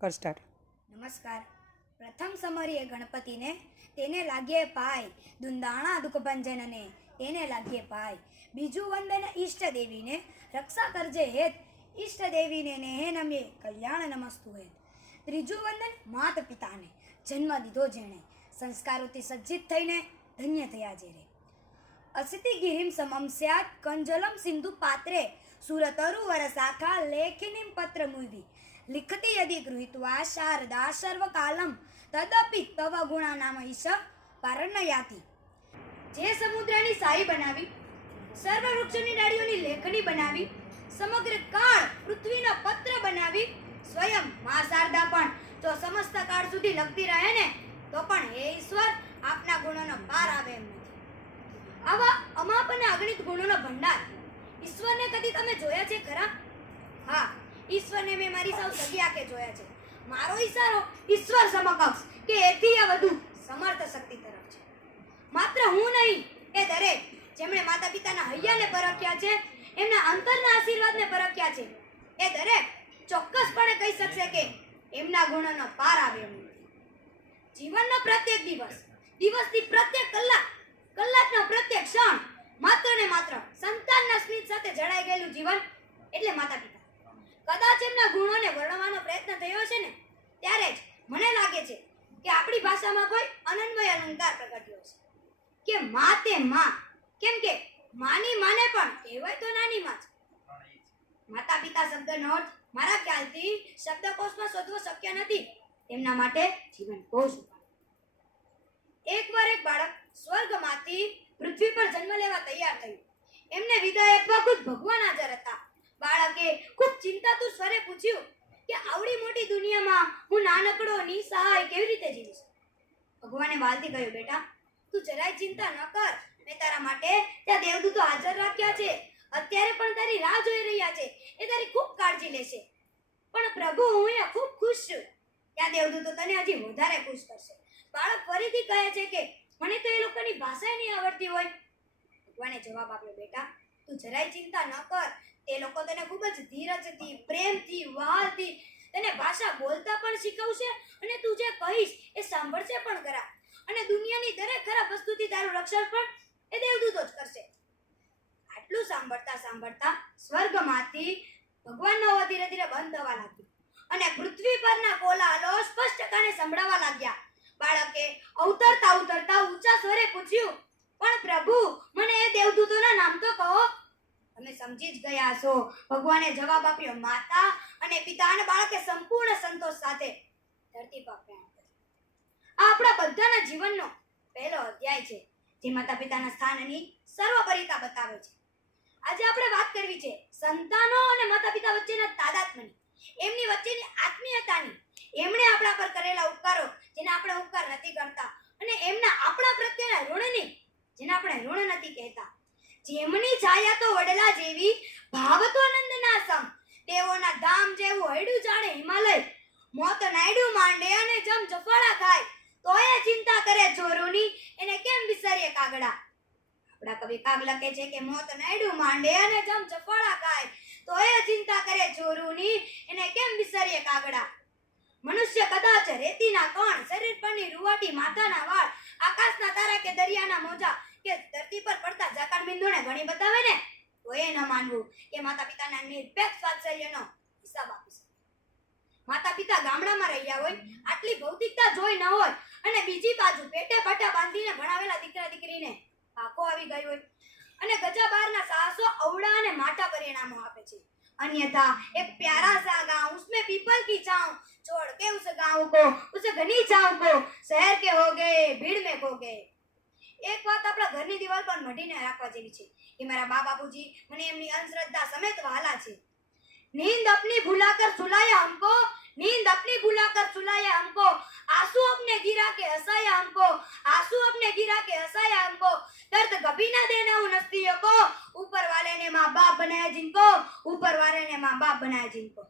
કર સ્ટાર્ટ નમસ્કાર. પ્રથમ સમરીએ ગણપતિને, તેને લાગ્યે પાય, દુંદાણા દુઃખભંજનને તેને લાગ્યે પાય. બીજું વંદન ઈષ્ટ દેવીને, રક્ષા કરજે હેત, ઈષ્ટ દેવીને નેહે નમે કલ્યાણ નમસ્તુ હેત. ત્રીજું વંદન માત પિતાને, જન્મ દીધો જેણે, સંસ્કારોથી સજ્જિત થઈને ધન્ય થયા જે રે અસિતિ ગિરિમ સમમ સ્યાત, કંજલમ સિંધુ પાત્રે, સુરતરુ વરસાખા લેખિનીમ પત્ર મુવી લિખતી યદિ ગૃહીત્વા શારદા સર્વકાલમ તદપિ તવ ગુણા નામ ઈશ પરણયાતિ જે સમુદ્રની સાઈ બનાવી સર્વ વૃક્ષોની ડાળીઓની લેખની બનાવી સમગ્ર કાળ પૃથ્વીનો પત્ર બનાવી સ્વયં મા શારદા પણ જો સમસ્ત કાળ સુધી લખતી રહે ને તો પણ હે ઈશ્વર આપના ગુણોનો પાર આવે એમ નથી આવા અમાપ અને અગણિત ગુણોનો ભંડાર ઈશ્વરને કદી તમે જોયા છે ખરા હા ઈશ્વરને મેં મારી સૌ સગી કે જોયા છે. મારો ઈશારો ઈશ્વર સમકક્ષ, કે એથી આ વધુ સમર્થ શક્તિ તરફ છે. માત્ર હું નહીં, એ દરેક જેમણે માતા પિતાના હૈયાને પરખ્યા છે, એમના અંતરના આશીર્વાદને પરખ્યા છે, એ દરેક ચોક્કસપણે કહી શકશે કે એમના ગુણોનો પાર આવે એમ જીવનનો પ્રત્યેક દિવસ દિવસથી પ્રત્યેક કલાક, કલાકનો પ્રત્યેક ક્ષણ, માત્ર ને માત્ર સંતાનના સ્મિત સાથે જડાઈ ગયેલું જીવન, એટલે માતા પિતા કદાચ એમના ગુણોને વર્ણવાનો પ્રયત્ન થયો છે ને, ત્યારે જ મને લાગે છે કે આપણી ભાષામાં કોઈ અનન્વય અલંકાર પ્રગટ્યો છે કે મા તે મા, કેમ કે માની માને પણ કહેવાય તો નાની માં છે માતા પિતા શબ્દનો અર્થ મારા ખ્યાલથી શબ્દકોશમાં શોધવો શક્ય નથી. તેમના માટે જીવન કોશ એકવાર એક બાળક સ્વર્ગમાંથી પૃથ્વી પર જન્મ લેવા તૈયાર થયું. એમને વિદાય આપવા ખુદ ભગવાન હાજર સ્વરે પૂછ્યું કે આવડી મોટી દુનિયામાં હું નાનકડો નિસહાય કેવી રીતે જીવીશ ભગવાને વાલથી કહ્યું, બેટા, તું જરાય ચિંતા ન કર. મેં તારા માટે ત્યાં દેવદૂતો હાજર રાખ્યા છે. અત્યારે પણ તારી રાહ જોઈ રહ્યા છે. એ તારી ખૂબ કાળજી લેશે. પણ પ્રભુ, હું અહીંયા ખૂબ ખુશ છું. ત્યાં દેવદૂતો તને હજી વધારે ખુશ કરશે. બાળક ફરીથી કહે છે કે, મને તો એ લોકોની ભાષા નહીં આવડતી હોય. ભગવાને જવાબ આપ્યો, બેટા, તું જરાય ચિંતા ન કર. તે લોકો તને ખૂબ જ ધીરજથી, પ્રેમથી વહાલથી તને ભાષા બોલતા પણ શીખવશે અને તું જે કહીશ એ સાંભળશે પણ ખરા. અને દુનિયાની દરેક ખરાબ વસ્તુથી તારું રક્ષણ પણ એ દેવદૂતો જ કરશે. આટલું સાંભળતા સાંભળતા સ્વર્ગમાંથી ભગવાનનો અવાજ ધીરે ધીરે બંધ થવા લાગ્યો અને પૃથ્વી પરના કોલાહલો સ્પષ્ટ કાને સંભળાવા લાગ્યા. બાળકે અવતરતા, ઉતરતા ઊંચા સ્વરે પૂછ્યું, પણ પ્રભુ, મને એ દેવદૂતોના નામ તો કહો તમે સમજી જ ગયા છો ભગવાને જવાબ આપ્યો, માતા અને પિતા અને બાળકે સંપૂર્ણ સંતોષ સાથે ધરતી પર પ્રયાણ કર્યું. આ આપણા બધાના જીવનનો પહેલો અધ્યાય છે, જે માતા પિતાના સ્થાનની સર્વપરિતા બતાવે છે. આજે આપણે વાત કરવી છે સંતાનો અને માતા પિતા વચ્ચેના તાદાત્મ્યની. એમની વચ્ચેની આત્મીયતાની. એમણે આપણા પર કરેલા ઉપકારો, જેને આપણે ઉપકાર નથી કરતા, અને એમના આપણા પ્રત્યેના ઋણની, જેને આપણે ઋણ નથી કહેતા જેમની છાયા તો વડલા જેવી ભાવ તો નંદના સમ. દેવોના ધામ જેવું હૈડું જાણે હિમાલય. મોત નાયડું માંડે અને જમ જફાળા ખાય તો એ ચિંતા કરે જોરુની. એને કેમ વિસરીએ કાગડા? આપણા કવિ કાગ લખે છે કે મોત નાયડું માંડે અને જમ જફાળા ખાય તો એ ચિંતા કરે જોરુની. એને કેમ વિસરીએ કાગડા? મનુષ્ય કદાચ રેતીના કણ, શરીર પરની રૂવાટી માથાના વાળ, આકાશના તારા કે દરિયાના મોજા કે ધરતી પર પડતા જાકાળ બિંદુને ગણી બતાવે ને તો એ ન માનવું કે માતા પિતાના નિરપેક્ષ વાત્સલ્યનો હિસાબ આપી શકે માતા પિતા ગામડામાં રહ્યા હોય આટલી ભૌતિકતા જોઈ ન હોય અને બીજી બાજુ પેટે પટા બાંધીને ભણાવેલા દીકરા દીકરીને પાકો આવી ગઈ હોય અને ગજા બારના સાહસો અવળા અને માટા પરિણામો આપે છે अन्यथा एक प्यारा सा गांव उसमें पीपल की छांव छोड़ के उस गांव को उस घनी छांव को शहर के हो गए भीड़ में खो गए એક વાત આપણા ઘરની દિવાલ પર મઢીને રાખવા જેવી છે કે મારા બા બાપુજી મને એમની અંધશ્રદ્ધા સમેત વહાલા છે नींद अपनी भुलाकर सुलाया हमको नींद अपनी भुलाकर सुलाया हमको आंसू अपने गिरा के हंसाया हमको आंसू अपने गिरा के हंसाया हमको दर्द कभी ना देना उन हस्तियों को ऊपर वाले ने माँ बाप बनाया जिनको ऊपर वाले ने माँ बाप बनाया जिनको